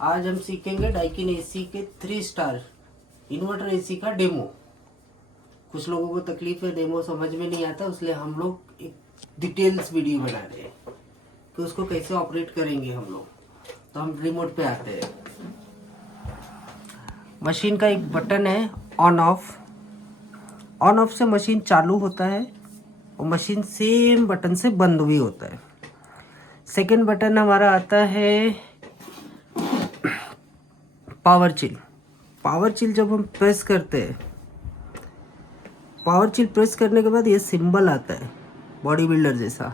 आज हम सीखेंगे डाइकिन एसी के 3 स्टार इन्वर्टर एसी का डेमो। कुछ लोगों को तकलीफ है, डेमो समझ में नहीं आता, इसलिए हम लोग एक डिटेल्स वीडियो बना रहे हैं कि उसको कैसे ऑपरेट करेंगे हम लोग। तो हम रिमोट पे आते हैं। मशीन का एक बटन है ऑन ऑफ। ऑन ऑफ से मशीन चालू होता है और मशीन सेम बटन से बंद भी होता है। सेकंड बटन हमारा आता है पावर चिल। पावर चिल जब हम प्रेस करते हैं, पावर चिल प्रेस करने के बाद ये सिंबल आता है बॉडी बिल्डर जैसा।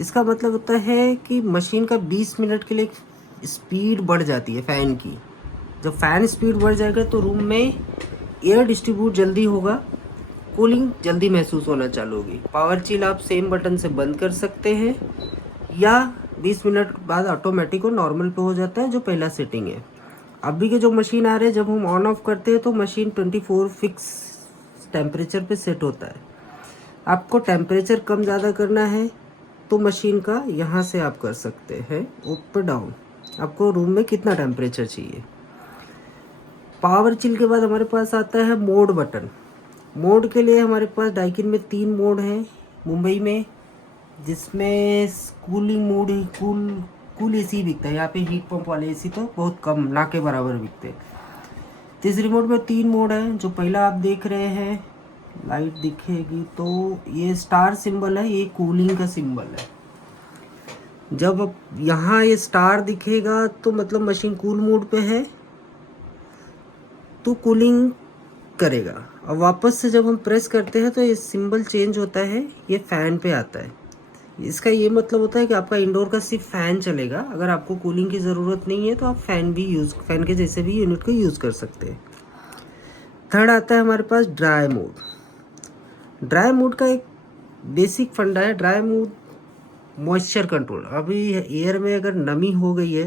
इसका मतलब होता है कि मशीन का 20 मिनट के लिए स्पीड बढ़ जाती है फ़ैन की। जब फ़ैन स्पीड बढ़ जाएगा तो रूम में एयर डिस्ट्रीब्यूट जल्दी होगा, कूलिंग जल्दी महसूस होना चालू होगी। पावर चिल आप सेम बटन से बंद कर सकते हैं या 20 मिनट बाद ऑटोमेटिक और नॉर्मल पे हो जाता है, जो पहला सेटिंग है। अभी के जो मशीन आ रहे हैं, जब हम ऑन ऑफ करते हैं तो मशीन 24 फिक्स टेम्परेचर पे सेट होता है। आपको टेम्परेचर कम ज़्यादा करना है तो मशीन का यहाँ से आप कर सकते हैं ऊपर डाउन, आपको रूम में कितना टेम्परेचर चाहिए। पावर चिल के बाद हमारे पास आता है मोड बटन। मोड के लिए हमारे पास डाइकिन में 3 मोड हैं मुंबई में, जिसमें कूलिंग मोड कूल एसी बिकता है। यहाँ पे हीट पंप वाले एसी तो बहुत कम, ना के बराबर बिकते हैं। तो इस रिमोट में 3 मोड है। जो पहला आप देख रहे हैं, लाइट दिखेगी तो ये स्टार सिंबल है, ये कूलिंग का सिंबल है। जब यहाँ ये स्टार दिखेगा तो मतलब मशीन कूल मोड पे है, तो कूलिंग करेगा। और वापस से जब हम प्रेस करते हैं तो ये सिंबल चेंज होता है, ये फ़ैन पे आता है। इसका ये मतलब होता है कि आपका इंडोर का सिर्फ फ़ैन चलेगा। अगर आपको कूलिंग की ज़रूरत नहीं है तो आप फ़ैन के जैसे भी यूनिट को यूज़ कर सकते हैं। थर्ड आता है हमारे पास ड्राई मोड। ड्राई मोड का एक बेसिक फंडा है। Dry mode moisture control. अभी एयर में अगर नमी हो गई है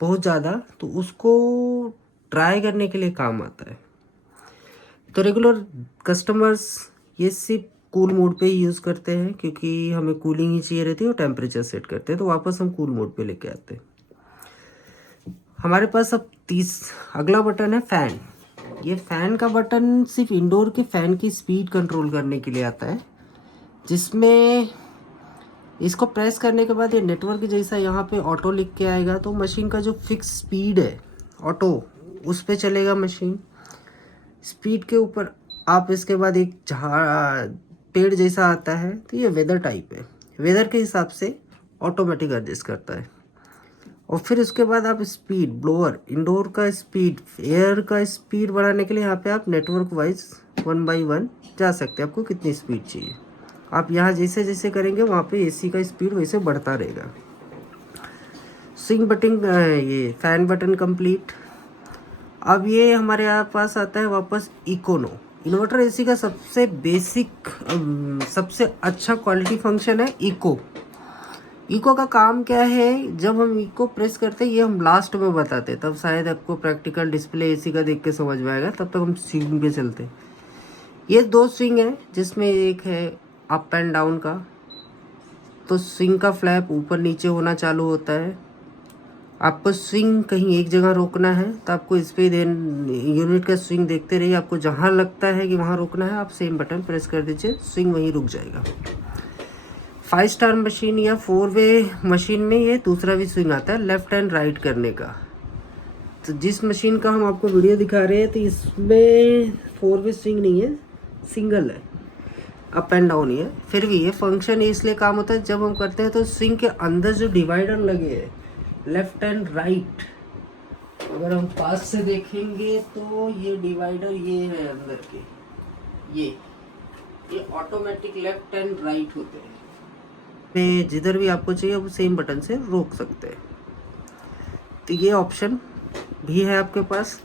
बहुत ज़्यादा तो उसको ड्राई करने के लिए काम आता है। तो रेगुलर कस्टमर्स ये सिर्फ कूल मोड पे ही यूज़ करते हैं, क्योंकि हमें कूलिंग ही चाहिए रहती है और टेम्परेचर सेट करते हैं, तो वापस हम कूल मोड पे लेके आते हैं। हमारे पास अब अगला बटन है फ़ैन। ये फ़ैन का बटन सिर्फ इंडोर के फ़ैन की स्पीड कंट्रोल करने के लिए आता है, जिसमें इसको प्रेस करने के बाद ये नेटवर्क जैसा यहाँ पे ऑटो लिख के आएगा, तो मशीन का जो फिक्स स्पीड है ऑटो उस पे चलेगा मशीन। स्पीड के ऊपर आप इसके बाद एक पेड़ जैसा आता है, तो ये वेदर टाइप है। वेदर के हिसाब से ऑटोमेटिक एडजस्ट करता है। और फिर उसके बाद आप स्पीड ब्लोअर, इंडोर का स्पीड, एयर का स्पीड बढ़ाने के लिए यहाँ पे आप नेटवर्क वाइज 1 बाई 1 जा सकते हैं, आपको कितनी स्पीड चाहिए। आप यहाँ जैसे जैसे करेंगे वहाँ पे एसी का स्पीड वैसे बढ़ता रहेगा। स्विंग बटन, ये फैन बटन कंप्लीट। अब ये हमारे यहाँ पास आता है वापस इकोनो। इन्वर्टर एसी का सबसे बेसिक सबसे अच्छा क्वालिटी फंक्शन है इको। इको का काम क्या है, जब हम इको प्रेस करते हैं, ये हम लास्ट में बताते हैं, तब शायद आपको प्रैक्टिकल डिस्प्ले एसी का देख के समझ में आएगा, तब तक हम स्विंग पे चलते हैं। ये 2 स्विंग है, जिसमें एक है अप एंड डाउन का। तो स्विंग का फ्लैप ऊपर नीचे होना चालू होता है। आपको स्विंग कहीं एक जगह रोकना है तो आपको इस पे यूनिट का स्विंग देखते रहिए। आपको जहाँ लगता है कि वहाँ रोकना है, आप सेम बटन प्रेस कर दीजिए, स्विंग वहीं रुक जाएगा। 5 स्टार मशीन या 4 वे मशीन में ये दूसरा भी स्विंग आता है लेफ़्ट एंड राइट करने का। तो जिस मशीन का हम आपको वीडियो दिखा रहे हैं, तो इसमें 4 वे स्विंग नहीं है, सिंगल है, अप एंड डाउन ही है। फिर भी ये फंक्शन इसलिए काम होता है, जब हम करते हैं तो स्विंग के अंदर जो डिवाइडर लगे हैं लेफ़्ट एंड राइट, अगर हम पास से देखेंगे तो ये डिवाइडर ये है अंदर के, ये ऑटोमेटिक लेफ़्ट एंड राइट होते हैं। में जिधर भी आपको चाहिए वो सेम बटन से रोक सकते हैं। तो ये ऑप्शन भी है आपके पास।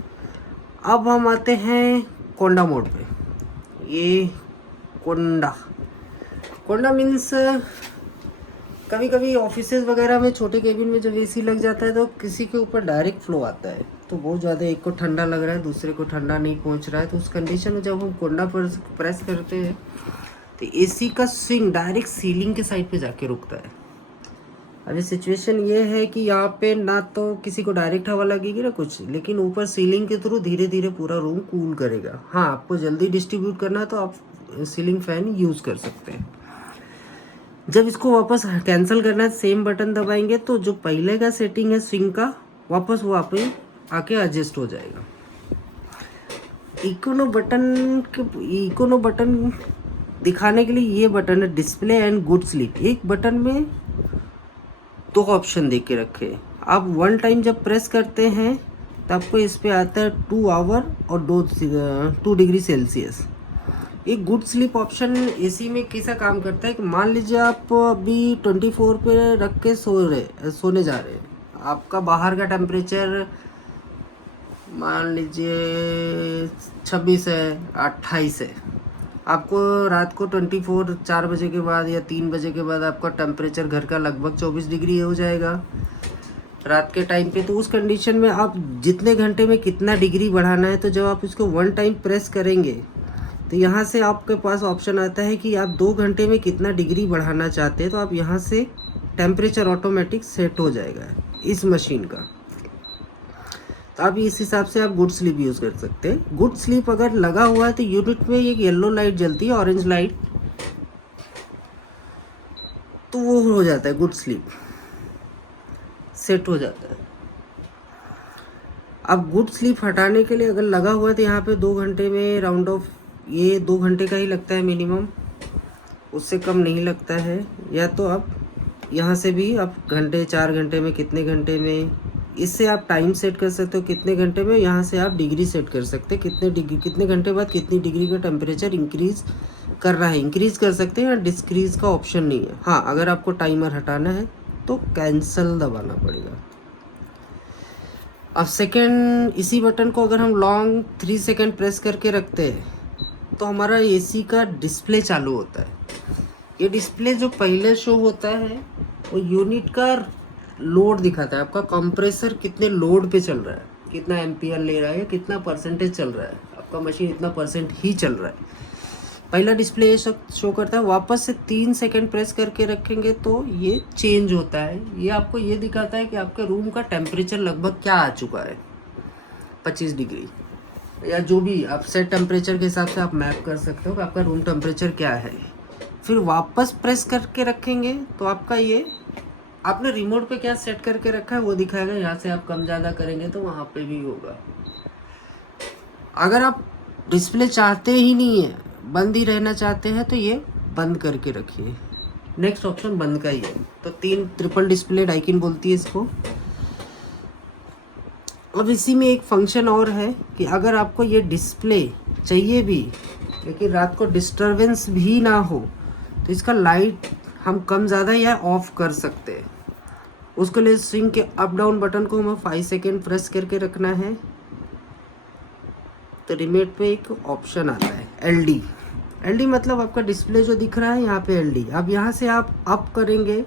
अब हम आते हैं कोंडा मोड पे। ये कोंडा मीन्स कभी कभी ऑफिसेज वगैरह में छोटे केबिन में जब एसी लग जाता है तो किसी के ऊपर डायरेक्ट फ्लो आता है, तो बहुत ज़्यादा एक को ठंडा लग रहा है, दूसरे को ठंडा नहीं पहुंच रहा है, तो उस कंडीशन में जब हम कोंडा पर प्रेस करते हैं तो एसी का स्विंग डायरेक्ट सीलिंग के साइड पे जाके रुकता है। अभी सिचुएशन ये है कि यहाँ पे ना तो किसी को डायरेक्ट हवा लगेगी ना कुछ, लेकिन ऊपर सीलिंग के थ्रू धीरे धीरे पूरा रूम कूल करेगा। हाँ, आपको जल्दी डिस्ट्रीब्यूट करना है तो आप सीलिंग फैन यूज़ कर सकते हैं। जब इसको वापस कैंसिल करना है, सेम बटन दबाएंगे तो जो पहले का सेटिंग है स्विंग का, वापस वो आप आके एडजस्ट हो जाएगा। इकोनो बटन दिखाने के लिए ये बटन है डिस्प्ले एंड गुड स्लीप। एक बटन में दो ऑप्शन दे के रखे। आप वन टाइम जब प्रेस करते हैं तो आपको इस पे आता है 2 आवर और 2 डिग्री सेल्सियस। एक गुड स्लीप ऑप्शन एसी में कैसा काम करता है कि मान लीजिए आप अभी 24 पे रख के सोने जा रहे हैं, आपका बाहर का टेम्परेचर मान लीजिए 26 है, 28 है, आपको रात को 4 बजे के बाद या 3 बजे के बाद आपका टेम्परेचर घर का लगभग 24 डिग्री हो जाएगा रात के टाइम पे। तो उस कंडीशन में आप जितने घंटे में कितना डिग्री बढ़ाना है, तो जब आप इसको वन टाइम प्रेस करेंगे तो यहाँ से आपके पास ऑप्शन आता है कि आप 2 घंटे में कितना डिग्री बढ़ाना चाहते हैं, तो आप यहाँ से टेम्परेचर ऑटोमेटिक सेट हो जाएगा इस मशीन का। तो आप इस हिसाब से आप गुड स्लीप यूज़ कर सकते हैं। गुड स्लीप अगर लगा हुआ है तो यूनिट में एक येलो लाइट जलती है, ऑरेंज लाइट, तो वो हो जाता है गुड स्लीप, सेट हो जाता है। अब गुड स्लीप हटाने के लिए अगर लगा हुआ है तो यहाँ पे 2 घंटे में राउंड ऑफ, ये 2 घंटे का ही लगता है मिनिमम, उससे कम नहीं लगता है। या तो आप यहाँ से भी आप घंटे 4 घंटे में, कितने घंटे में, इससे आप टाइम सेट कर सकते हो कितने घंटे में। यहाँ से आप डिग्री सेट कर सकते हैं, कितने घंटे बाद कितनी डिग्री का टेम्परेचर इंक्रीज़ करना है, इंक्रीज़ कर सकते हैं। या डिस्क्रीज़ का ऑप्शन नहीं है। हाँ, अगर आपको टाइमर हटाना है तो कैंसल दबाना पड़ेगा। अब सेकेंड, इसी बटन को अगर हम लॉन्ग 3 सेकेंड प्रेस करके रखते हैं तो हमारा एसी का डिस्प्ले चालू होता है। ये डिस्प्ले जो पहले शो होता है वो यूनिट का लोड दिखाता है, आपका कंप्रेसर कितने लोड पे चल रहा है, कितना एम्पियर ले रहा है, कितना परसेंटेज चल रहा है, आपका मशीन इतना परसेंट ही चल रहा है। पहला डिस्प्ले ये शो करता है। वापस से 3 सेकेंड प्रेस करके रखेंगे तो ये चेंज होता है। ये आपको ये दिखाता है कि आपके रूम का टेम्परेचर लगभग क्या आ चुका है, 25 डिग्री या जो भी आप सेट टेम्परेचर के हिसाब से आप मैप कर सकते हो कि आपका रूम टेम्परेचर क्या है। फिर वापस प्रेस करके रखेंगे तो आपका ये, आपने रिमोट पे क्या सेट करके रखा है वो दिखाएगा। यहाँ से आप कम ज़्यादा करेंगे तो वहाँ पे भी होगा। अगर आप डिस्प्ले चाहते ही नहीं है, बंद ही रहना चाहते हैं, तो ये बंद करके रखिए। नेक्स्ट ऑप्शन बंद का ही है। तो 3 ट्रिपल डिस्प्ले डाइकिन बोलती है इसको। अब इसी में एक फंक्शन और है कि अगर आपको ये डिस्प्ले चाहिए भी लेकिन रात को डिस्टरबेंस भी ना हो तो इसका लाइट हम कम ज़्यादा या ऑफ कर सकते हैं। उसके लिए स्विंग के अप डाउन बटन को हमें 5 सेकेंड प्रेस करके रखना है। तो रिमोट पे एक ऑप्शन आता है एलडी। एलडी मतलब आपका डिस्प्ले जो दिख रहा है यहाँ पे एलडी। अब यहाँ से आप अप करेंगे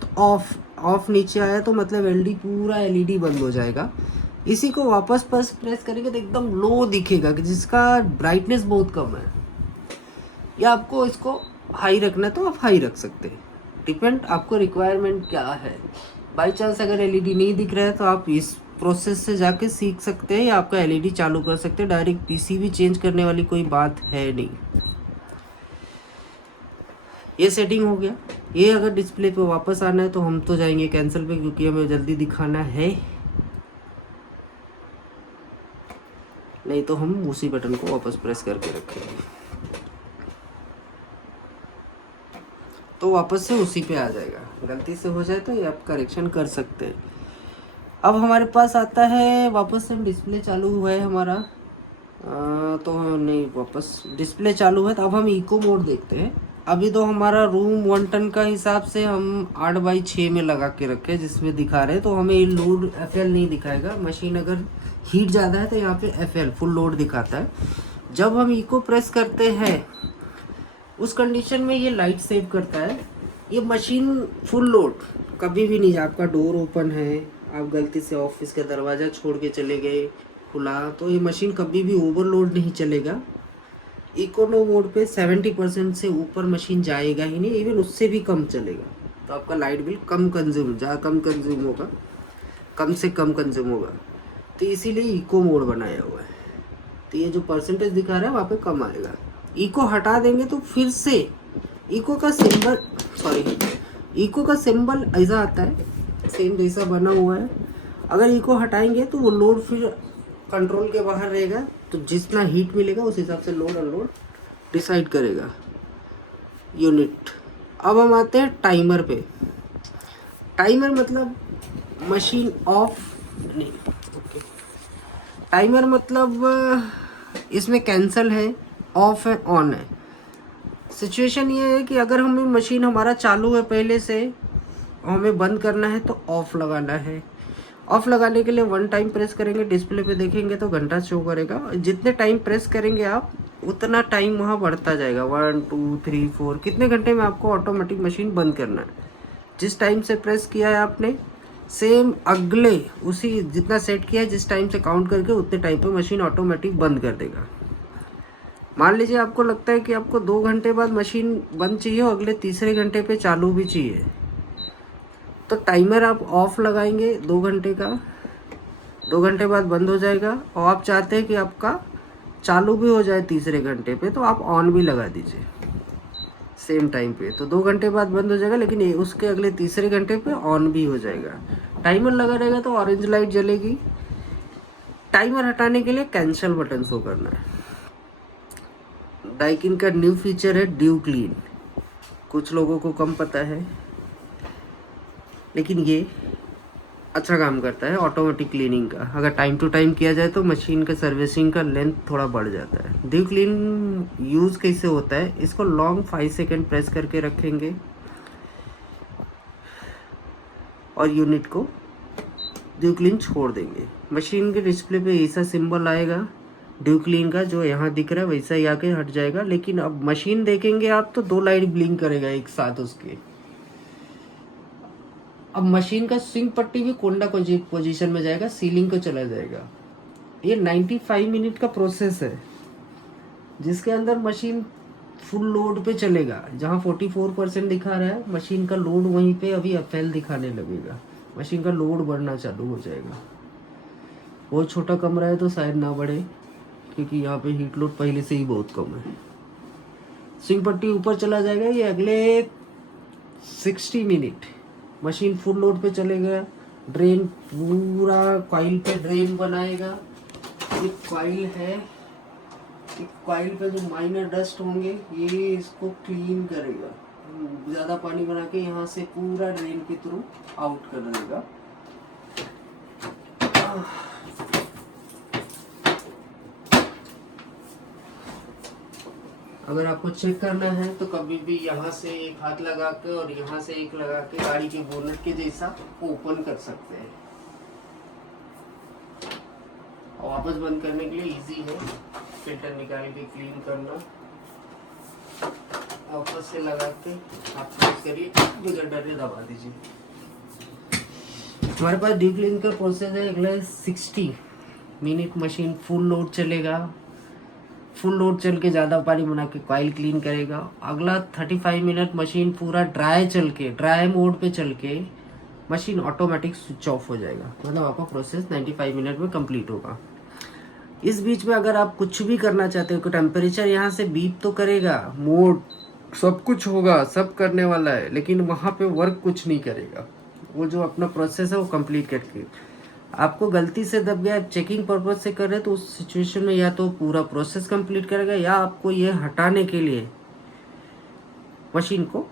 तो ऑफ नीचे आया तो मतलब एलडी पूरा एलईडी बंद हो जाएगा। इसी को वापस प्रेस करेंगे तो एकदम लो दिखेगा कि जिसका ब्राइटनेस बहुत कम है। या आपको इसको हाई रखना है तो आप हाई रख सकते हैं, डिपेंड आपको रिक्वायरमेंट क्या है। बाई चांस अगर एलईडी नहीं दिख रहा है तो आप इस प्रोसेस से जाके सीख सकते हैं या आपका एलईडी चालू कर सकते हैं। डायरेक्ट पीसीबी चेंज करने वाली कोई बात है नहीं। ये सेटिंग हो गया। ये अगर डिस्प्ले पे वापस आना है तो हम तो जाएंगे कैंसिल पे, क्योंकि हमें जल्दी दिखाना है, नहीं तो हम उसी बटन को वापस प्रेस करके रखेंगे तो वापस से उसी पे आ जाएगा। गलती से हो जाए तो ये आप करेक्शन कर सकते हैं। अब हमारे पास आता है, वापस से डिस्प्ले चालू हुआ है हमारा, तो नहीं, वापस डिस्प्ले चालू है तो अब हम इको मोड देखते हैं। अभी तो हमारा रूम 1 टन का हिसाब से हम 8x6 में लगा के रखे जिसमें दिखा रहे हैं, तो हमें ये लोड एफएल नहीं दिखाएगा। मशीन अगर हीट ज़्यादा है तो यहाँ पे एफएल फुल लोड दिखाता है। जब हम इको प्रेस करते हैं उस कंडीशन में ये लाइट सेव करता है। ये मशीन फुल लोड कभी भी नहीं, आपका डोर ओपन है, आप गलती से ऑफिस का दरवाज़ा छोड़ के चले गए खुला, तो ये मशीन कभी भी ओवरलोड नहीं चलेगा। इकोनो मोड पे 70% से ऊपर मशीन जाएगा ही नहीं, इवन उससे भी कम चलेगा। तो आपका लाइट बिल कम कंज्यूम, ज़्यादा कम कंज्यूम होगा, कम से कम कंज्यूम होगा। तो इसीलिए इको मोड बनाया हुआ है। तो ये जो परसेंटेज दिखा रहा है वहाँ पे कम आएगा। इको हटा देंगे तो फिर से इको का सिंबल, इको का सिंबल ऐसा आता है, सेम जैसा बना हुआ है। अगर इको हटाएंगे तो वो लोड फिर कंट्रोल के बाहर रहेगा, तो जितना हीट मिलेगा उस हिसाब से लोड अनलोड डिसाइड करेगा यूनिट। अब हम आते हैं टाइमर पे। टाइमर मतलब मशीन ऑफ नहीं, ओके। टाइमर मतलब इसमें कैंसल है, ऑफ है, ऑन है। सिचुएशन ये है कि अगर हमें मशीन हमारा चालू है पहले से, हमें बंद करना है तो ऑफ लगाना है। ऑफ लगाने के लिए 1 टाइम प्रेस करेंगे, डिस्प्ले पे देखेंगे तो घंटा शो करेगा। जितने टाइम प्रेस करेंगे आप उतना टाइम वहाँ बढ़ता जाएगा, 1 2 3 4, कितने घंटे में आपको ऑटोमेटिक मशीन बंद करना है। जिस टाइम से प्रेस किया है आपने, सेम अगले उसी जितना सेट किया है जिस टाइम से काउंट करके उतने टाइम पे मशीन ऑटोमेटिक बंद कर देगा। मान लीजिए आपको लगता है कि आपको 2 घंटे बाद मशीन बंद चाहिए और अगले तीसरे घंटे पे चालू भी चाहिए, तो टाइमर आप ऑफ लगाएंगे 2 घंटे का, 2 घंटे बाद बंद हो जाएगा। और आप चाहते हैं कि आपका चालू भी हो जाए तीसरे घंटे पे, तो आप ऑन भी लगा दीजिए सेम टाइम पे, तो 2 घंटे बाद बंद हो जाएगा, लेकिन उसके अगले तीसरे घंटे पे ऑन भी हो जाएगा। टाइमर लगा रहेगा तो ऑरेंज लाइट जलेगी। टाइमर हटाने के लिए कैंसिल बटन शो करना है। डाइकिन का न्यू फीचर है ड्यू क्लीन, कुछ लोगों को कम पता है, लेकिन ये अच्छा काम करता है ऑटोमेटिक क्लीनिंग का। अगर टाइम टू टाइम किया जाए तो मशीन का सर्विसिंग का लेंथ थोड़ा बढ़ जाता है। ड्यू क्लीन यूज़ कैसे होता है, इसको लॉन्ग 5 सेकेंड प्रेस करके रखेंगे और यूनिट को ड्यू क्लीन छोड़ देंगे। मशीन के डिस्प्ले पे ऐसा सिंबल आएगा ड्यू क्लीन का, जो यहाँ दिख रहा है वैसा ही आके हट जाएगा। लेकिन अब मशीन देखेंगे आप तो 2 लाइट ब्लिंक करेगा एक साथ उसके। अब मशीन का स्विंग पट्टी भी कोंडा पोजीशन में जाएगा, सीलिंग को चला जाएगा। ये 95 मिनट का प्रोसेस है जिसके अंदर मशीन फुल लोड पे चलेगा। जहाँ 44% दिखा रहा है मशीन का लोड, वहीं पे अभी FL दिखाने लगेगा, मशीन का लोड बढ़ना चालू हो जाएगा। बहुत छोटा कमरा है तो शायद ना बढ़े, क्योंकि यहाँ पे हीट लोड पहले से ही बहुत कम है। स्विंग पट्टी ऊपर चला जाएगा। ये अगले 60 मिनट मशीन फुल लोड पे चलेगा। ड्रेन पूरा कॉइल पे ड्रेन बनाएगा। ये कॉइल है, ये कॉइल पे जो माइनर डस्ट होंगे ये इसको क्लीन करेगा। ज़्यादा पानी बना के यहाँ से पूरा ड्रेन के थ्रू आउट कर देगा। अगर आपको चेक करना है तो कभी भी यहाँ से एक हाथ लगा के और यहाँ से एक लगा के गाड़ी के बोनट के जैसा ओपन कर सकते हैं। और वापस बंद करने के लिए इजी है, फिल्टर निकाल के क्लीन करना, वापस से लगा के आप प्रेस करिए, बिगर डरे दबा दीजिए। हमारे पास डीप क्लीन का प्रोसेस है। अगले 60 मिनट मशीन फुल लोड चलेगा। फुल लोड चल के ज़्यादा पानी बना के कॉइल क्लीन करेगा। अगला 35 मिनट मशीन पूरा ड्राई चल के, ड्राई मोड पे चल के मशीन ऑटोमेटिक स्विच ऑफ हो जाएगा। मतलब आपका प्रोसेस 95 मिनट में कंप्लीट होगा। इस बीच में अगर आप कुछ भी करना चाहते हो, तो टेम्परेचर यहाँ से बीप तो करेगा, मोड सब कुछ होगा, सब करने वाला है, लेकिन वहाँ पे वर्क कुछ नहीं करेगा। वो जो अपना प्रोसेस है वो कंप्लीट करके, आपको गलती से दब गया, चेकिंग पर्पज से कर रहे तो उस सिचुएशन में या तो पूरा प्रोसेस कंप्लीट करेगा या आपको ये हटाने के लिए मशीन को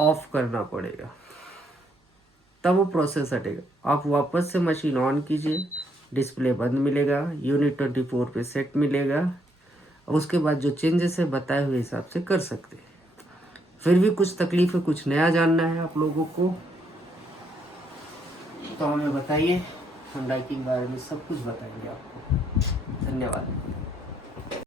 ऑफ करना पड़ेगा, तब वो प्रोसेस हटेगा। आप वापस से मशीन ऑन कीजिए, डिस्प्ले बंद मिलेगा, यूनिट 24 पे सेट मिलेगा, और उसके बाद जो चेंजेस है बताए हुए हिसाब से कर सकते हैं। फिर भी कुछ तकलीफ है, कुछ नया जानना है आप लोगों को तो हमें बताइए, हम डाइकिन के बारे में सब कुछ बताएंगे आपको। धन्यवाद।